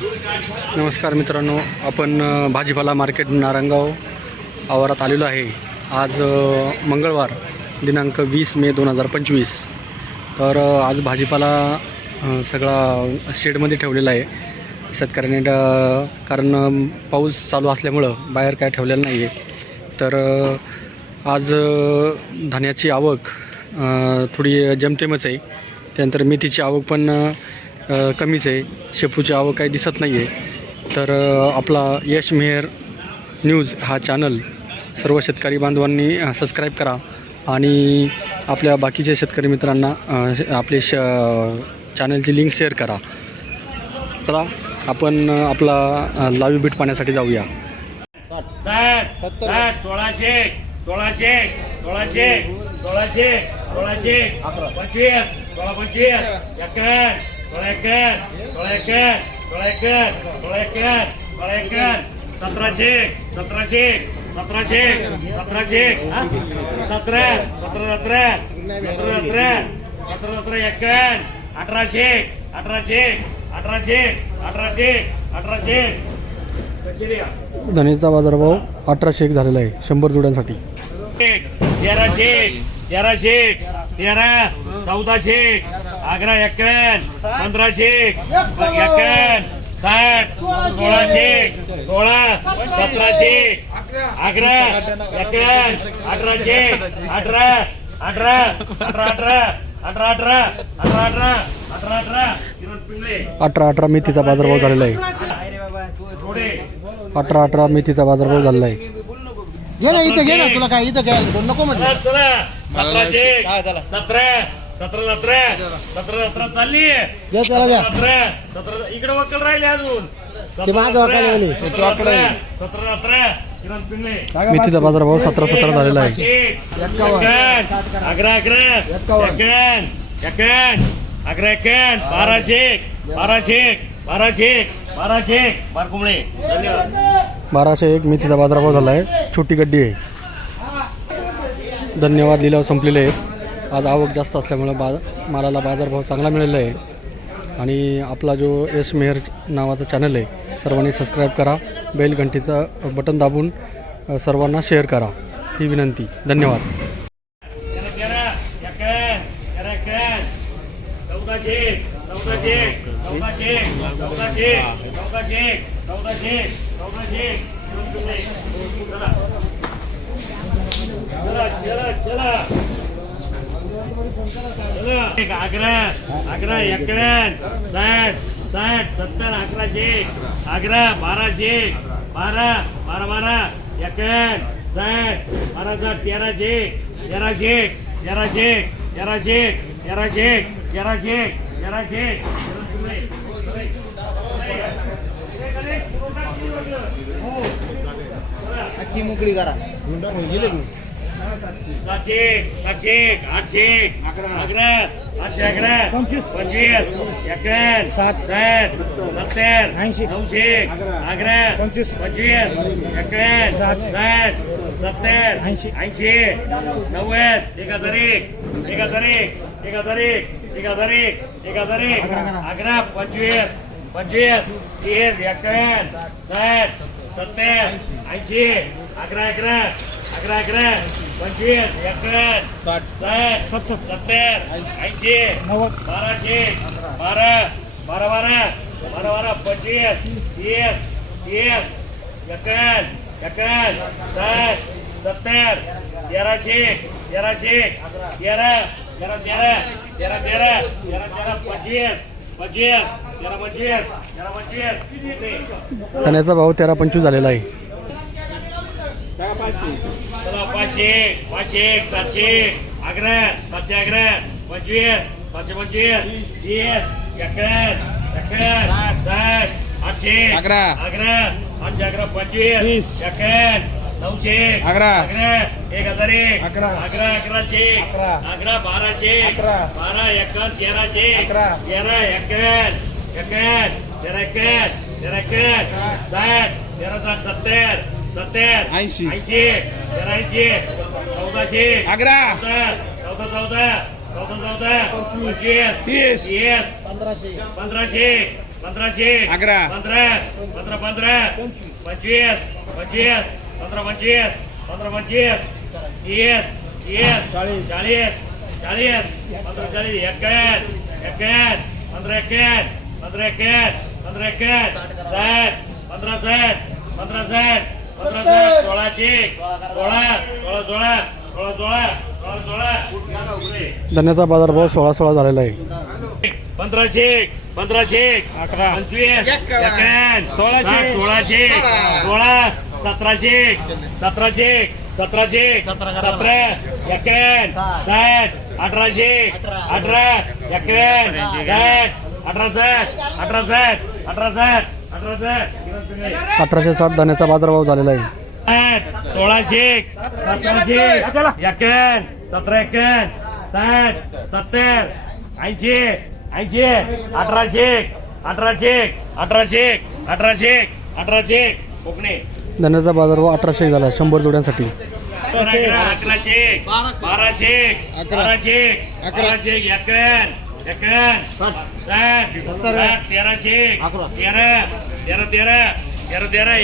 नमस्कार मित्रांनो, आपण भाजीपाला मार्केट नारायणगाव आवारात आलेलो आहे. आज मंगळवार दिनांक 20 मे 2025. तर आज भाजीपाला सगळा शेडमध्ये ठेवलेला आहे शेतकऱ्याने, कारण पाऊस चालू असल्यामुळं बाहेर काय ठेवलेलं नाही आहे. तर आज धान्याची आवक थोडी जमतेमच आहे. त्यानंतर मेथीची आवक पण कमीच आहे. शेपूची आवक काही दिसत नाही आहे. तर आपला यश मेहर न्यूज हा चॅनल सर्व शेतकरी बांधवांनी सबस्क्राईब करा आणि आपल्या बाकीच्या शेतकरी मित्रांना आपले चॅनलची लिंक शेअर करा. चला आपण आपला लाईव्ह बीट पाहण्यासाठी जाऊया. 60 1600 1600 1600 1600 1600 25 16 25 51 16 51 16 51 16 1700 1700 1700 1700 17 17 17 17 1800 1800 1800 1800 1800 धनेचा बाजारभाव 1801 झालेला आहे 100 जुड्यांसाठी. 1300 1300 13 1400 आग्रा 51 1500 51 60 1600 16 1700 आग्रा 51 1800 18 18 18 18 18 18 18 मेथीचा बाजारभाव झालेला आहे. 18 मेथीचा बाजारभाव झालेला आहे. घे ना इथं, घे ना, तुला काय इथं घ्यायला कोण नको म्हटलं. 1700 17 17 17 17 चालली घे त्याला द्या. 17 इकडे वक्कल राहिले अजून. ते माझं वक्कल आहे म्हणे. 17 17 किरण पिंगळे मेथीचा बाजारभाव 17 झालेला आहे. अकरा 1200 बारकुंबळे. धन्यवाद. 1201 मेथीचा बाजारभाव झाला आहे. छोटी गड्डी आहे. धन्यवाद. लिलाव संपलेले आहेत. आज आवक जास्त असल्यामुळं मालाला बाजारभाव चांगला मिळालेला आहे. आणि आपला जो यश मेहर नावाचा चॅनल आहे सर्वांनी सबस्क्राईब करा. बेल घंटीचा बटन दाबून सर्वांना शेअर करा ही विनंती. धन्यवाद. 11 61 60 60 70 1100 11 1200 12 12 51 60 12 1300 1300 1300 1300 1300 1300 1300 अख्खी मोकळी करा. 700 700 800 11 800 11 25 51 60 70 80 900 11 25 51 60 70 80 90 1000 11 25 25 30 51 60 70 80 11 25 51 60 70 80 1200 12 12 12 25 30 30 51 51 60 70 1300 1300 13 13 13 13 25 25 13 25 धान्याचा भाव 13-25 झालेला आहे. 500 500 700 11 700 11 25 725 30 51 51 60 800 11 800 11 25 51 900 11 1001 11 1100 11 1200 12 51 1300 13 51 51 13 51 60 13 70 70 80 80 1400 14 14 14 14 25 30 1500 पंधराशे 11. 15 पंचवीस 15 पंचवीस 30 40 40 51 60 15 16 धान्याचा बाजारभाव 16 झालेला आहे. 1500 पंचवीस 16 17 17 17 18 1860 धान्याचा बाजारभाव झालेला आहे. 16 17 70 80 18 कोकणे धान्याचा बाजारभाव 1800 झाला 100 जोड्यांसाठी. 11 12 13